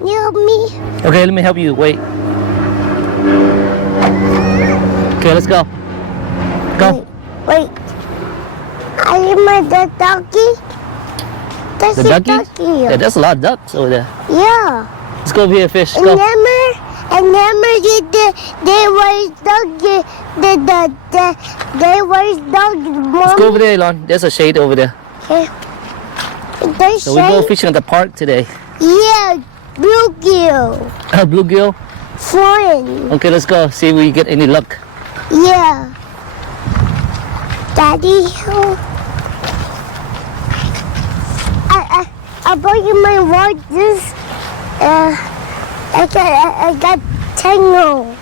You help me? Okay, let me help you. Wait. Okay, let's go. Go. Wait. I am the ducky. That's The a duckies? ducky. Yeah, there's a lot of ducks over there. Yeah. Let's go over here, fish. And Go. remember they was ducky. They was ducky. Let's go over there, Elon. There's a shade over there. Okay. They So we go fishing at the park today. Yeah, bluegill. Bluegill? Fun. Okay, let's go. See if we get any luck. Yeah. Daddy, I bought you my watch. This, I got tangled.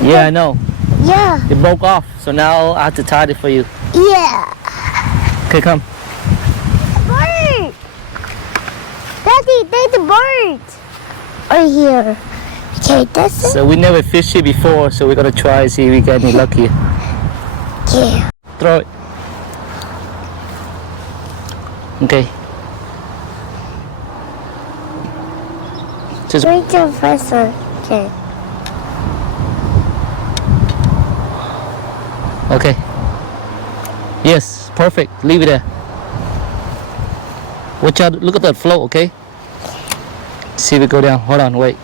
Yeah, I know. Yeah. It broke off, so now I have to tie it for you. Yeah. Okay, come. Bird. Daddy, there's a bird. Right here. Okay, that's it. So we never fished here before, so we're gonna try and see if we get any luck here. Okay. Throw it. Okay. Just Wait till professor. Okay. okay. Yes, perfect. Leave it there. Watch out. Look at that float, okay? See if it go down. Hold on, wait.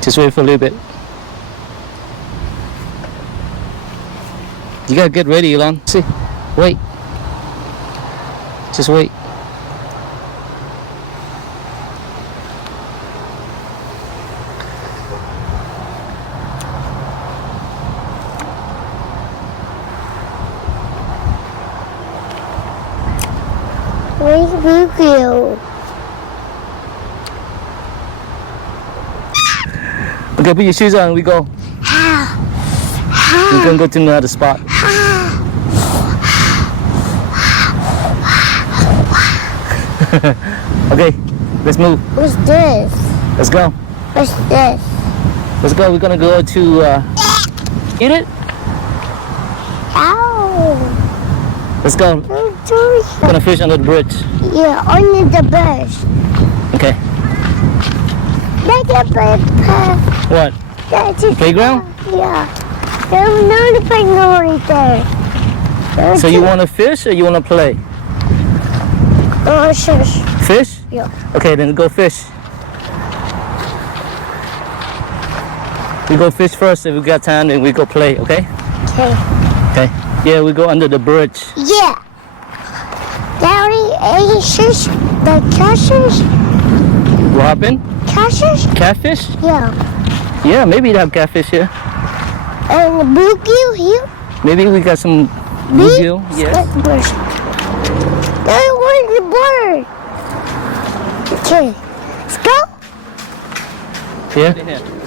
Just wait for a little bit. You gotta get ready, Elon. See, wait. Just wait. Where's bluegill? Okay, put your shoes on. We go. We're gonna go to another spot. Okay, let's move. What's this? Let's go. What's this? Let's go. We're gonna go to eat it. Ow! Let's go. Don't do it. We're gonna fish under the bridge. Yeah, only the best. Okay. That's a bad path. What? That's a Playground? Yeah. There's no playground right there. So you wanna fish or you wanna play? Oh, shush. Fish? Yeah. Okay, then go fish. We go fish first. If we got time, then we go play. Okay? Okay. Okay. Yeah, we go under the bridge. Yeah. Daddy, shush. The catfish? What happened? Catfish? Catfish? Yeah. Yeah, maybe they have catfish here. And the bluegill here? Maybe we got some bluegill. Yes. There was the bird. Okay. Let's go. Yeah.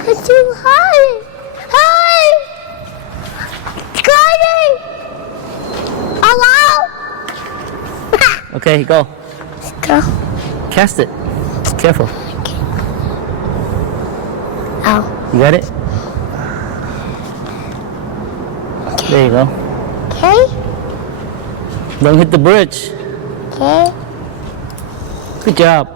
It's too high. Hi. Scotty. Hello. Okay, go. Let's go. Cast it. Careful. Oh. You got it? There you go. Okay. Don't hit the bridge. Okay. Good job.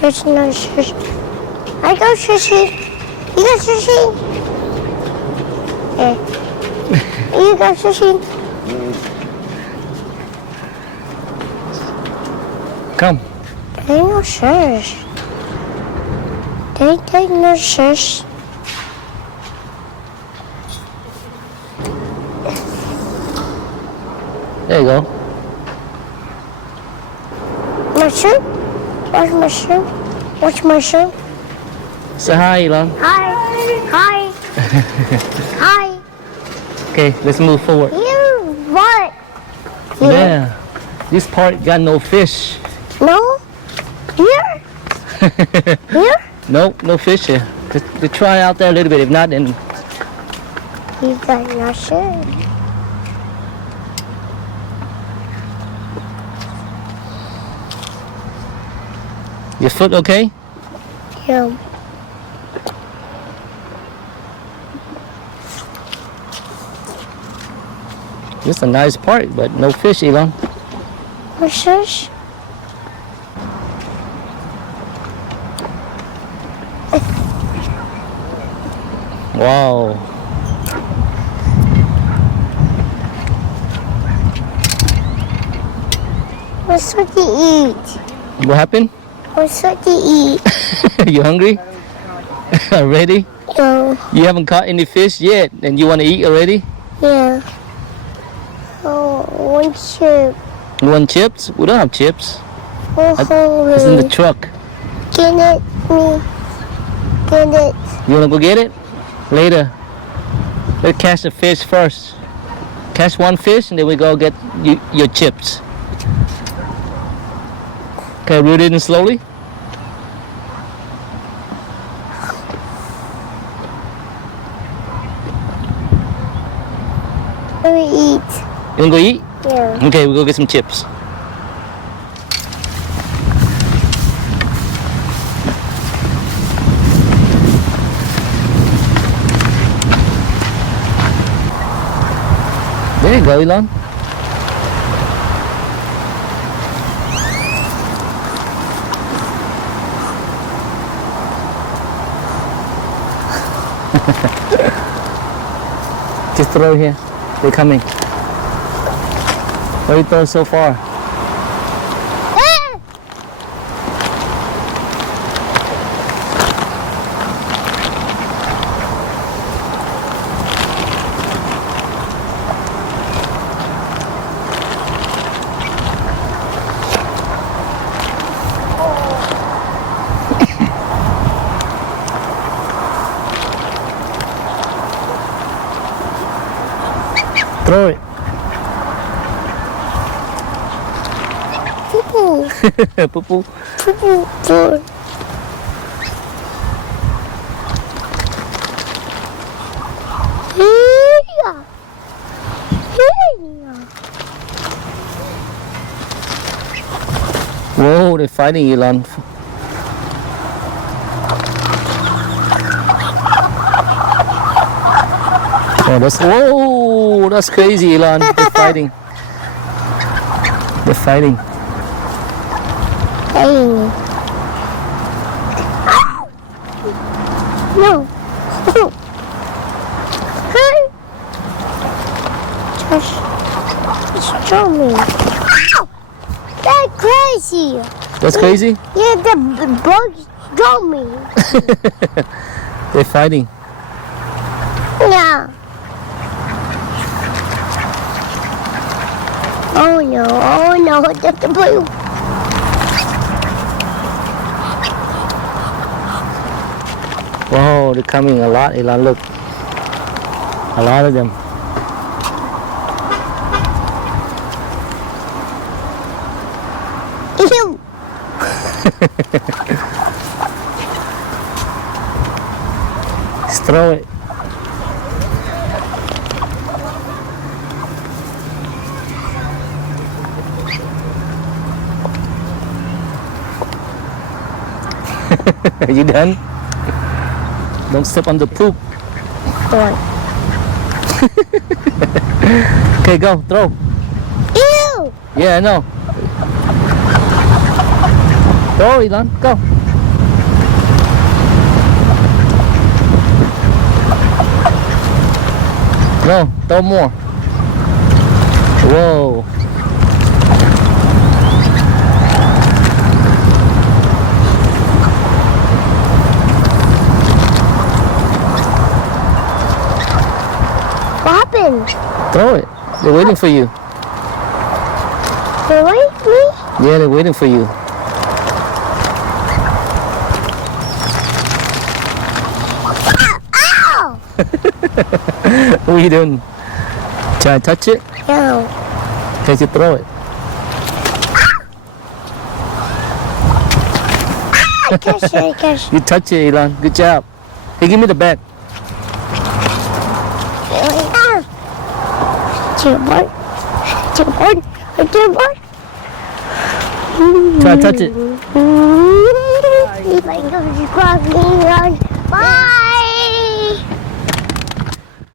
There's no sushi. I got sushi. You got sushi? Okay. You got sushi? Come. There ain't no sushi. There ain't no sushi. There you go. Mushroom? What's mushroom? What's mushroom? Say hi, Elon. Hi. Hi. Hi. Okay, let's move forward. You what? Yeah. This part got no fish. No? Here? Here? Nope, no fish here. Just try out there a little bit. If not, then You got not sure. your foot okay? Yeah. This is a nice park, but no fish, Elon. What's this? Wow. What's what to eat? What happened? What's what to eat? You hungry? Already? No. You haven't caught any fish yet, and you want to eat already? Yeah. Oh, one chip. You want chips? We don't have chips. Oh, hungry. It's in the truck. Get it, me. Get it. You want to go get it? Later. Let's catch the fish first. Catch one fish, and then we go get your chips. Okay, reel it in slowly. Let me eat. You want to go eat? Yeah. Okay, we go get some chips. There you go, Elon. Just throw it here. They're coming. Why you throw so far? Throw it. Poo-poo. Poo-poo. Poo-poo. Yeah. Yeah. Whoa, they're fighting, Elon. Oh, whoa, that's crazy, Elon. They're fighting. They're fighting. Hey. No. Hey. Just show me. Ow! That's crazy. That's crazy? Yeah, the bugs draw me. They're fighting. Yeah. Oh no, that's the blue. Whoa, they're coming a lot, Elon. Look. A lot of them. Ew. Just throw it. Are you done? Don't step on the poop. Boy. Okay, go, throw. Ew. Yeah, I know. Throw, Elon, go. No, throw more. Whoa. What happened? Throw it. They're waiting for you. Really? Me? Yeah, they're waiting for you. Ow! What are you doing? Try to touch it? No. Can you throw it? I catch it, I catch it. You touch it, Elon. Good job. Hey, give me the bag. Jump on. Try to touch it.